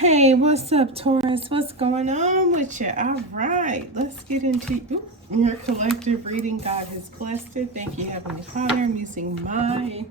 Hey, what's up, Taurus? What's going on with you? All right, let's get into your collective reading. God has blessed it. Thank you, Heavenly Father. I'm using my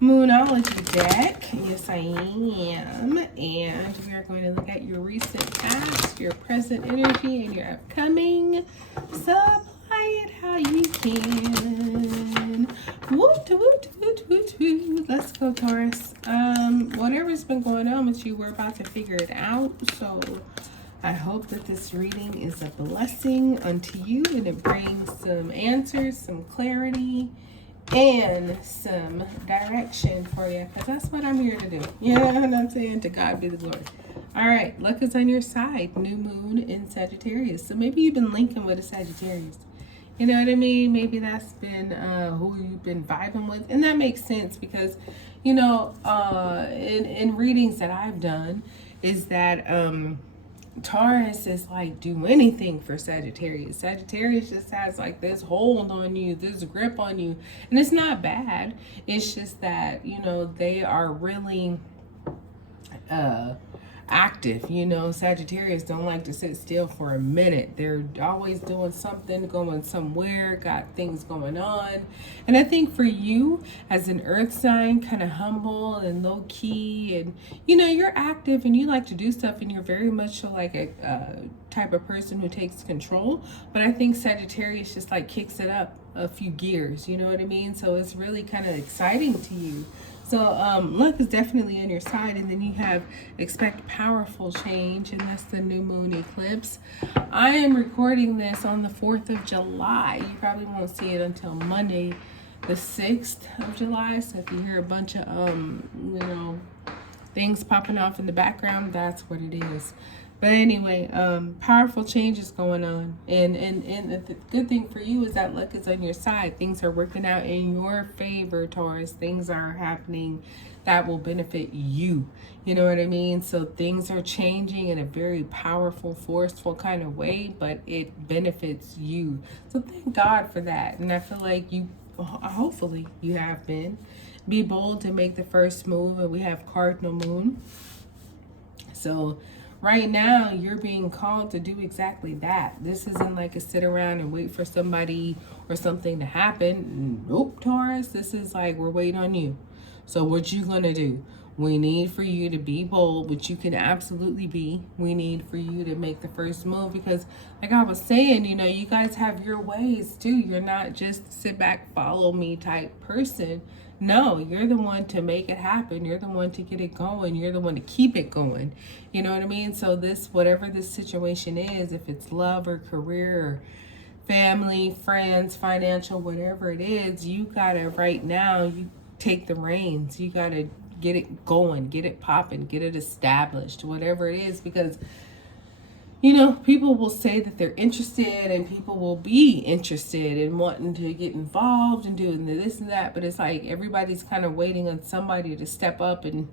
Moonology deck. Yes, I am. And we are going to look at your recent past, your present energy, and your upcoming. So apply it how you can. Woot, woot, woot, woot, woot. Let's go, Taurus. Whatever's been going on with you, we're about to figure it out. So I hope that this reading is a blessing unto you and it brings some answers, some clarity, and some direction for you, because that's what I'm here to do. You know what I'm saying? To God be the glory. All right, luck is on your side. New moon in Sagittarius. So maybe you've been linking with a Sagittarius. You know what I mean? Maybe that's been who you've been vibing with. And that makes sense because, you know, in readings that I've done is that Taurus is like, do anything for Sagittarius. Sagittarius just has like this hold on you, this grip on you. And it's not bad. It's just that, you know, they are really active. You know, Sagittarius don't like to sit still for a minute. They're always doing something, going somewhere, got things going on. And I think for you as an earth sign, kind of humble and low key, and you know, you're active and you like to do stuff, and you're very much like a type of person who takes control. But I think Sagittarius just like kicks it up a few gears, you know what I mean? So it's really kind of exciting to you. So luck is definitely on your side. And then you have expect powerful change, and that's the new moon eclipse. I am recording this on the 4th of July. You probably won't see it until Monday, the 6th of July. So if you hear a bunch of, you know, things popping off in the background, that's what it is. But anyway, powerful changes going on. And the good thing for you is that luck is on your side. Things are working out in your favor, Taurus. Things are happening that will benefit you. You know what I mean? So things are changing in a very powerful, forceful kind of way, but it benefits you. So thank God for that. And I feel like you, hopefully you have been. Be bold to make the first move. And we have Cardinal Moon. So right now, you're being called to do exactly that. This isn't like a sit around and wait for somebody or something to happen. Nope, Taurus. This is like, we're waiting on you. So what you gonna do? We need for you to be bold, which you can absolutely be. We need for you to make the first move because, like I was saying, you know, you guys have your ways too. You're not just sit back, follow me type person. No, you're the one to make it happen. You're the one to get it going. You're the one to keep it going. You know what I mean? So this, whatever this situation is, if it's love or career or family, friends, financial, whatever it is, you gotta right now, you take the reins. You gotta get it going, get it popping, get it established, whatever it is, because you know, people will say that they're interested and people will be interested in wanting to get involved and doing this and that. But it's like everybody's kind of waiting on somebody to step up and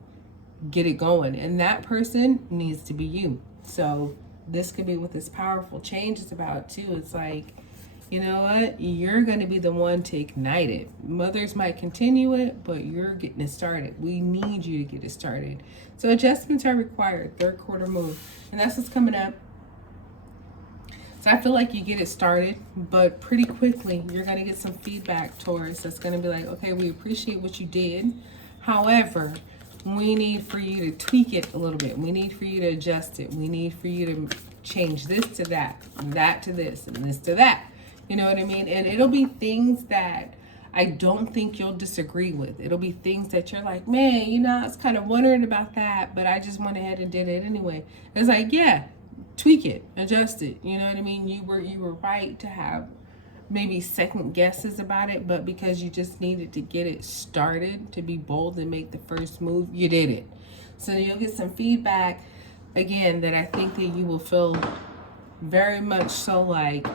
get it going. And that person needs to be you. So this could be what this powerful change is about too. It's like, you know what? You're going to be the one to ignite it. Mothers might continue it, but you're getting it started. We need you to get it started. So adjustments are required. Third quarter move. And that's what's coming up. So I feel like you get it started, but pretty quickly you're going to get some feedback, Taurus, that's going to be like, okay, we appreciate what you did. However, we need for you to tweak it a little bit. We need for you to adjust it. We need for you to change this to that to this, and this to that. You know what I mean? And it'll be things that I don't think you'll disagree with. It'll be things that you're like, man, you know, I was kind of wondering about that, but I just went ahead and did it anyway. It's like, yeah. Tweak it, adjust it. You know what I mean? You were right to have maybe second guesses about it, but because you just needed to get it started, to be bold and make the first move, you did it. So you'll get some feedback again that I think that you will feel very much so like,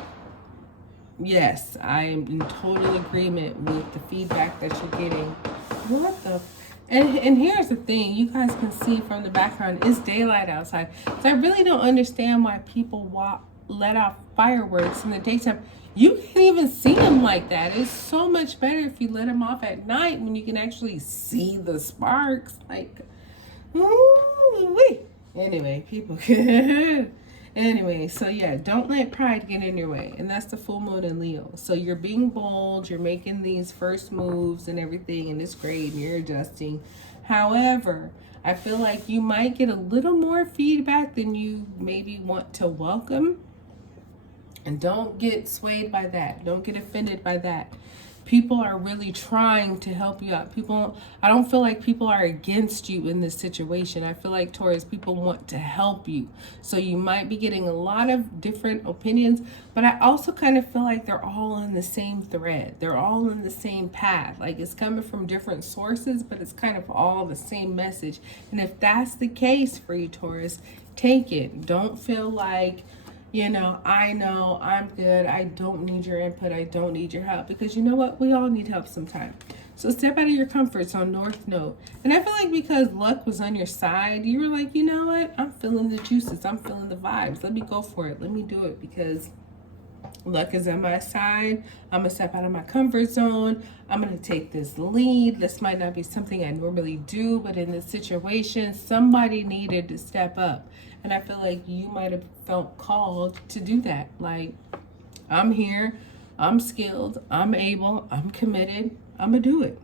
yes, I am in total agreement with the feedback that you're getting. What the And here's the thing, you guys can see from the background, it's daylight outside. So I really don't understand why people let off fireworks in the daytime. You can't even see them like that. It's so much better if you let them off at night when you can actually see the sparks. Like, ooh, Anyway, people. Anyway, so yeah, don't let pride get in your way. And that's the full moon in Leo. So you're being bold, you're making these first moves and everything, and it's great, and you're adjusting. However, I feel like you might get a little more feedback than you maybe want to welcome. And don't get swayed by that. Don't get offended by that. People are really trying to help you out. I don't feel like people are against you in this situation. I feel like, Taurus, people want to help you. So you might be getting a lot of different opinions, but I also kind of feel like they're all on the same thread. They're all in the same path. Like it's coming from different sources, but it's kind of all the same message. And if that's the case for you, Taurus, take it. Don't feel like, I know I'm good. I don't need your input. I don't need your help. Because you know what? We all need help sometime. So step out of your comfort zone, North Node. And I feel like because luck was on your side, you were like, you know what? I'm feeling the juices. I'm feeling the vibes. Let me go for it. Let me do it because luck is on my side. I'm going to step out of my comfort zone. I'm going to take this lead. This might not be something I normally do, but in this situation, somebody needed to step up. And I feel like you might have felt called to do that. Like, I'm here, I'm skilled, I'm able, I'm committed, I'm going to do it.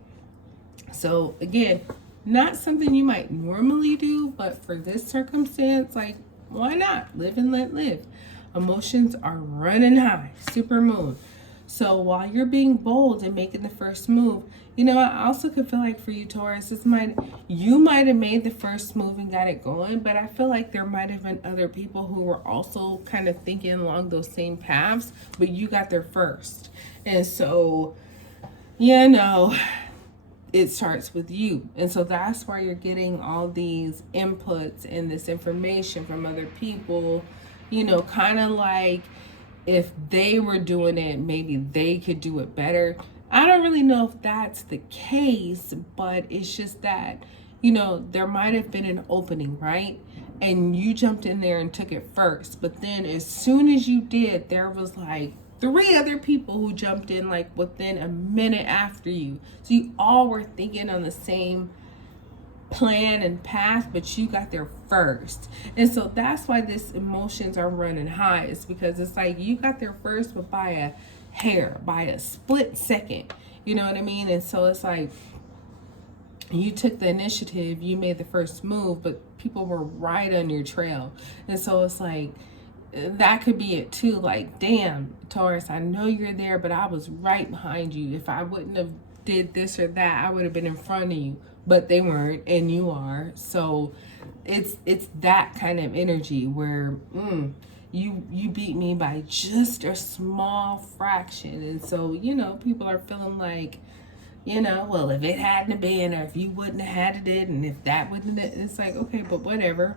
So again, not something you might normally do, but for this circumstance, like, why not? Live and let live. Emotions are running high, super moon. So while you're being bold and making the first move, I also could feel like for you, Taurus, you might have made the first move and got it going, but I feel like there might have been other people who were also kind of thinking along those same paths, but you got there first. And so, it starts with you. And so that's why you're getting all these inputs and this information from other people, kind of like if they were doing it, maybe they could do it better. I don't really know if that's the case, but it's just that, there might have been an opening, right? And you jumped in there and took it first. But then as soon as you did, there was like 3 other people who jumped in like within a minute after you. So you all were thinking on the same plan and path, but you got there first. And so that's why this emotions are running high. It's because it's like you got there first, but by a hair, by a split second. You know what I mean? And so it's like you took the initiative, you made the first move, but people were right on your trail. And so it's like that could be it too. Like, damn, Taurus, I know you're there, but I was right behind you. If I wouldn't have did this or that, I would have been in front of you. But they weren't, and you are. So it's that kind of energy where you beat me by just a small fraction. And so, people are feeling like, well, if it hadn't been, or if you wouldn't have had it, and if that wouldn't have, it's like, okay, but whatever.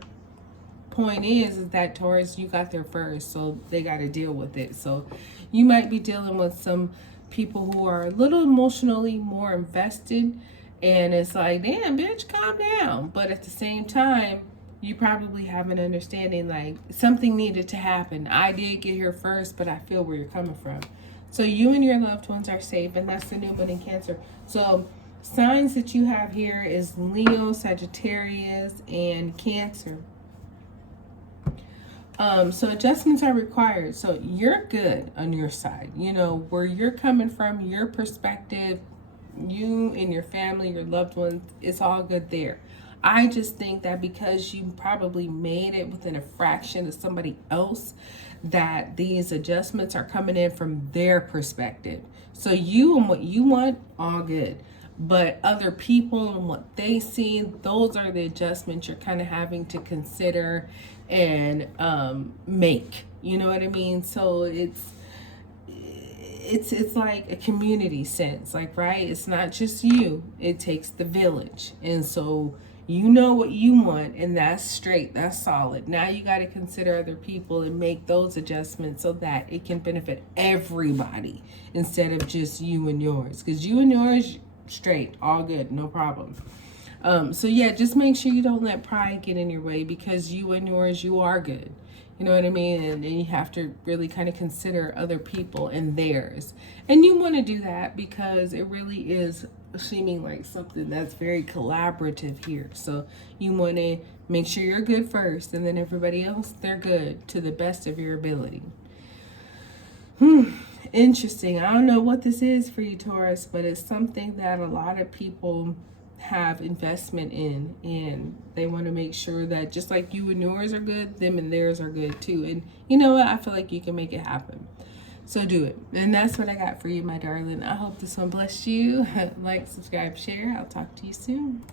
Point is that, Taurus, you got there first, so they got to deal with it. So you might be dealing with some people who are a little emotionally more invested, and it's like, damn, bitch, calm down. But at the same time, you probably have an understanding like something needed to happen. I did get here first, but I feel where you're coming from. So you and your loved ones are safe, and that's the new moon in Cancer. So signs that you have here is Leo, Sagittarius, and Cancer. So adjustments are required. So you're good on your side. Where you're coming from, your perspective, you and your family, your loved ones, it's all good there. I just think that because you probably made it within a fraction of somebody else, that these adjustments are coming in from their perspective. So you and what you want, all good. But other people and what they see, those are the adjustments you're kind of having to consider and make. You know what I mean? So it's like a community sense, like, right? It's not just you. It takes the village. And so you know what you want, and that's straight, that's solid. Now you got to consider other people and make those adjustments so that it can benefit everybody instead of just you and yours. Because you and yours, straight, all good, no problem. So yeah, just make sure you don't let pride get in your way, because you and yours, you are good. You know what I mean? And you have to really kind of consider other people and theirs. And you want to do that because it really is seeming like something that's very collaborative here. So you want to make sure you're good first, and then everybody else, they're good to the best of your ability. Interesting. I don't know what this is for you, Taurus, but it's something that a lot of people have investment in, and they want to make sure that just like you and yours are good, them and theirs are good too. And you know what? I feel like you can make it happen. So do it. And that's what I got for you, my darling. I hope this one blessed you. Like, subscribe, share. I'll talk to you soon.